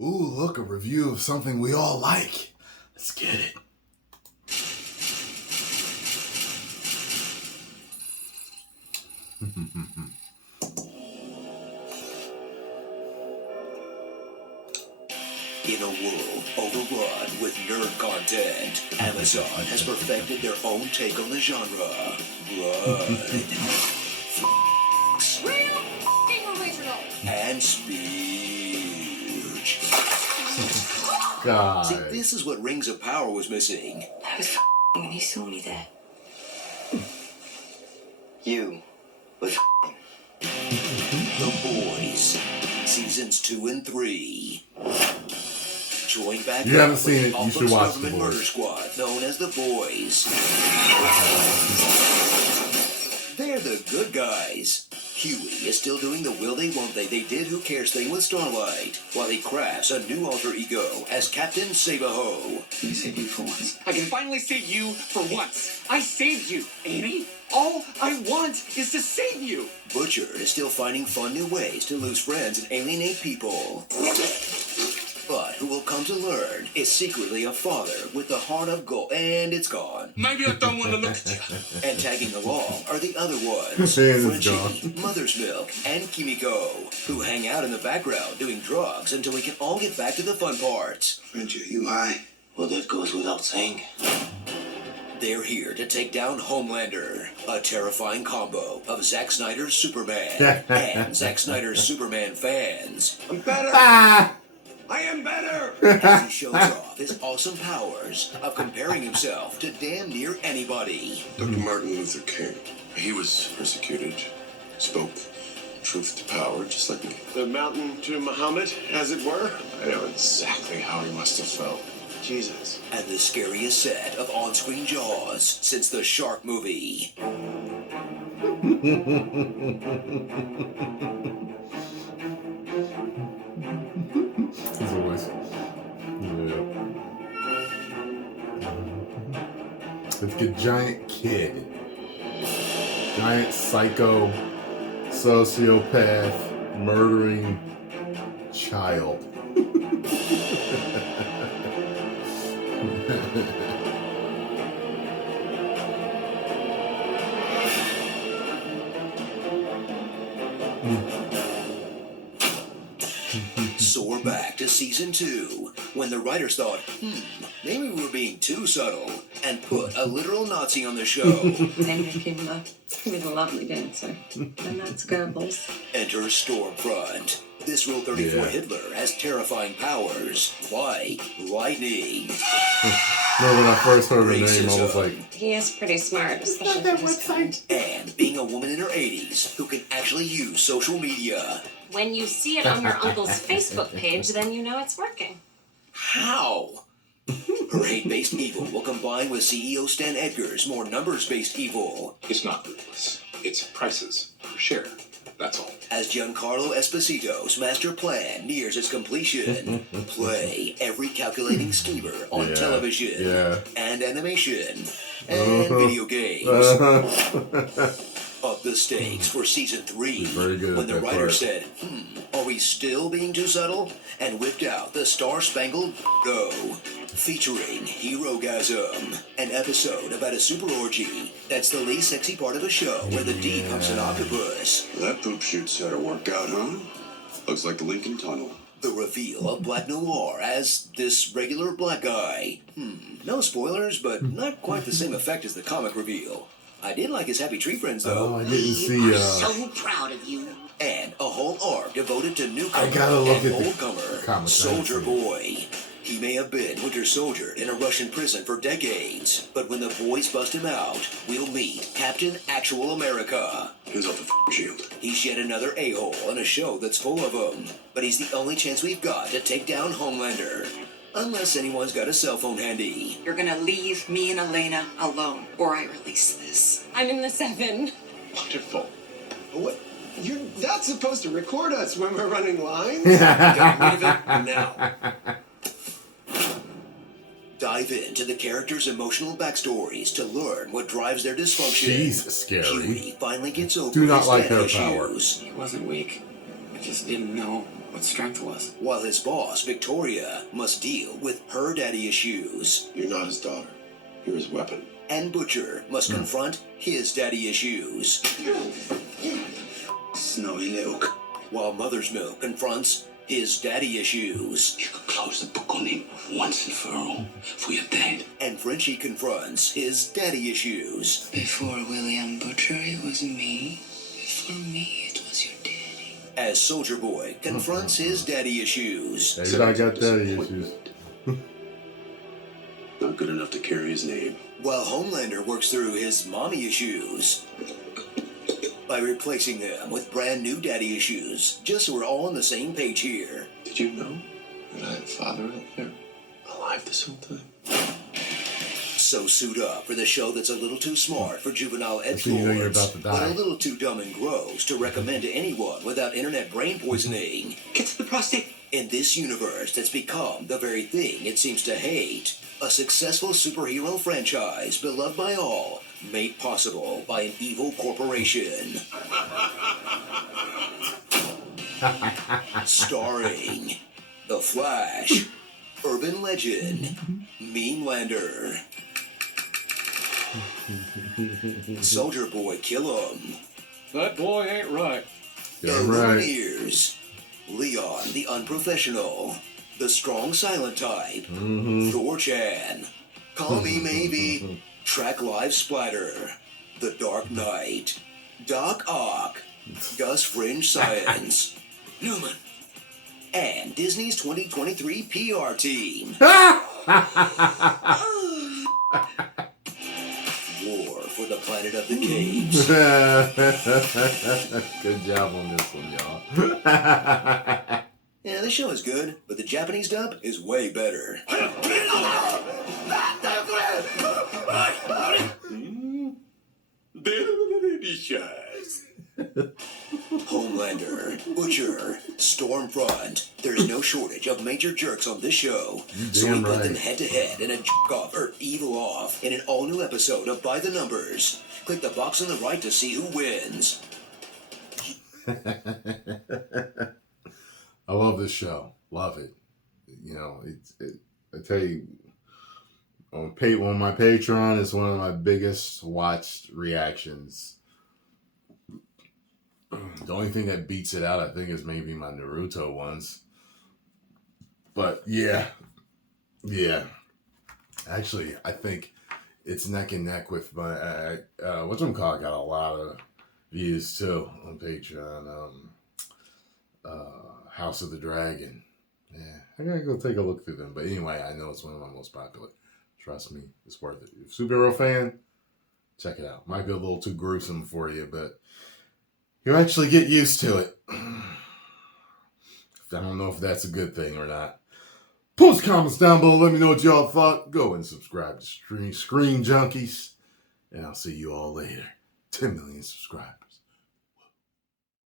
Ooh, look, a review of something we all like. Let's get it. In a world overrun with nerd content, Amazon has perfected their own take on the genre. Blood, Real original. and speech. God. See, this is what Rings of Power was missing. I was when he saw me there. You was The Boys, seasons 2 and 3. Join back You haven't up seen with it, you the should watch The government murder Boys. squad known as The Boys. They're the good guys. Huey is still doing the will they won't they did who cares thing with Starlight, while he crafts a new alter ego as Captain Save-A-Ho. You saved you for once. I can finally save you for once. I saved you, Amy. All I want is to save you. Butcher is still finding fun new ways to lose friends and alienate people. But who will come to learn is secretly a father with the heart of gold, and it's gone. Maybe I don't want to look at you. And tagging along are the other ones, And it's Frenchie, Mother's Milk, and Kimiko, who hang out in the background doing drugs until we can all get back to the fun parts. Frenchie, you high? Well, that goes without saying. They're here to take down Homelander, a terrifying combo of Zack Snyder's Superman and Zack Snyder's Superman fans. I'm better. I am better. As he shows off his awesome powers of comparing himself to damn near anybody. Dr. Martin Luther King. He was persecuted, spoke truth to power, just like me. The mountain to Muhammad, as it were. I know exactly how he must have felt. Jesus. And the scariest set of on-screen jaws since the Shark movie. His voice. Yeah. It's a giant kid. Giant psycho, sociopath, murdering child. Soar back to season 2, when the writers thought, maybe we were being too subtle, and put a literal Nazi on the show. Henry Kimmler. He was a lovely dancer. And that's Goebbels. Enter Stormfront. This Rule 34 Yeah. Hitler has terrifying powers, like lightning. Remember when I first heard her name, I was Racism. like, He is pretty smart, especially for his kind. And being a woman in her 80s who can actually use social media. When you see it on your uncle's Facebook page, then you know it's working. How? Her hate-based evil will combine with CEO Stan Edgar's more numbers-based evil. It's not ruthless. It's prices per share. That's all. As Giancarlo Esposito's master plan nears its completion, play every calculating schemer on Yeah, television yeah. and animation and video games. Up the stakes for season 3 Very good when at the that writer part. said, are we still being too subtle? And whipped out the Star-Spangled Go, featuring Hero-gasm, an episode about a super orgy that's the least sexy part of a show where the D pumps an octopus. That poop shoot set a workout, huh? Looks like the Lincoln Tunnel. The reveal of Black Noir as this regular black guy. No spoilers, but not quite the same effect as the comic reveal. I did like his Happy Tree Friends, oh, though. I didn't see, So proud of you. And a whole arc devoted to newcomer I gotta look and at the oldcomer, comics, Soldier I haven't Boy. He may have been Winter Soldier in a Russian prison for decades, but when the boys bust him out, we'll meet Captain Actual America. Hands off the f***ing shield. He's yet another a-hole in a show that's full of them, but he's the only chance we've got to take down Homelander. Unless anyone's got a cell phone handy. You're gonna leave me and Elena alone, or I release this. I'm in the 7. Wonderful. What? You're not supposed to record us when we're running lines. Get rid of it now. Dive into the characters' emotional backstories to learn what drives their dysfunction. Jesus, scary. Huey finally gets over Do not his like daddy her power. issues. He wasn't weak. I just didn't know what what strength was. while his boss, Victoria, must deal with her daddy issues. You're not his daughter. You're his weapon. And Butcher must confront his daddy issues, Snowy little c. while Mother's Milk confronts his daddy issues, You could close the book on him once and for all, for your dad. and Frenchie confronts his daddy issues. Before William Butcher, it was me. Before me, it was your daddy. As Soldier Boy confronts his daddy issues, Hey, I got daddy issues. Not good enough to carry his name. while Homelander works through his mommy issues by replacing them with brand new daddy issues, just so we're all on the same page here. Did you know that I had a father out there alive this whole time? So suit up for the show that's a little too smart for juvenile edgelords, So you know you're about to but die. a little too dumb and gross to recommend to anyone without internet brain poisoning. Get to the prostate. In this universe that's become the very thing it seems to hate, a successful superhero franchise beloved by all, made possible by an evil corporation. Starring The Flash, Urban Legend, Memelander, Soldier Boy Kill 'Em, That boy ain't right. Yeah, The right. Lumineers, Leon the Unprofessional, The Strong Silent Type, Thor-chan, Call Me Maybe, Track Live Splatter, The Dark Knight, Doc Ock, Gus Fringe Science, Newman, and Disney's 2023 PR team. War for the Planet of the Capes. Good job on this one, y'all. Yeah, this show is good, but the Japanese dub is way better. Delicious. Homelander, Butcher, Stormfront. There's no shortage of major jerks on this show. So we damn put them right. head to head in a jerk off or evil off in an all new episode of By the Numbers. Click the box on the right to see who wins. I love this show. Love it. You know, I tell you, on my Patreon, it's one of my biggest watched reactions. The only thing that beats it out, I think, is maybe my Naruto ones. But yeah. Actually, I think it's neck and neck with my whatchamacallit got a lot of views too on Patreon. House of the Dragon. Yeah, I gotta go take a look through them. But anyway, I know it's one of my most popular. Trust me, it's worth it. If you're a superhero fan, check it out. Might be a little too gruesome for you, but you actually get used to it. I don't know if that's a good thing or not. Post comments down below. Let me know what y'all thought. Go and subscribe to Screen Junkies. And I'll see you all later. 10 million subscribers.